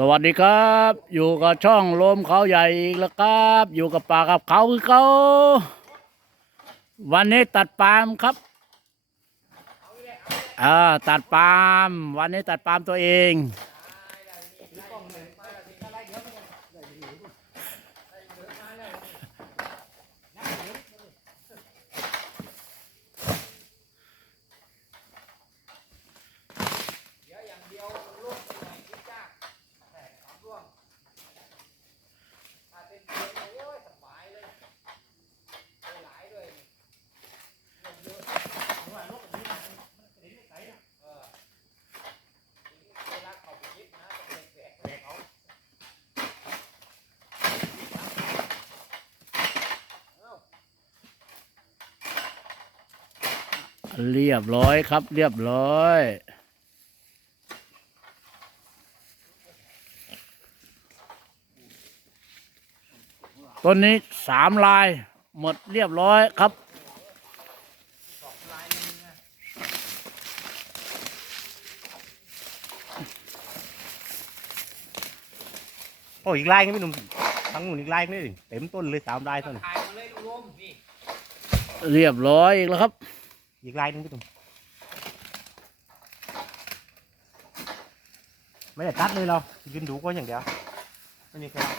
สวัสดีครับ อยู่กับช่องลมเขาใหญ่อีกแล้วครับ อยู่กับป่ากับเขาคือเขา วันนี้ตัดปาล์มครับอ่าตัดปาล์มวันนี้ตัดปาล์มตัวเอง เรียบร้อยครับ เรียบร้อย ต้นนี้สามลาย หมดเรียบร้อยครับโอ้อีกลายนึงพี่หนุ่มทั้งหมดอีกลายนึงนี่เต็มต้นเลยสามลายเท่านั้นถ่ายมาเลยรวมนี่เรียบร้อยอีกแล้วครับ อีกลายนึงพี่ตุ่มไม่ได้ตัดเลยเรายืนดูก็อย่างเดียวไม่มีใครรับให้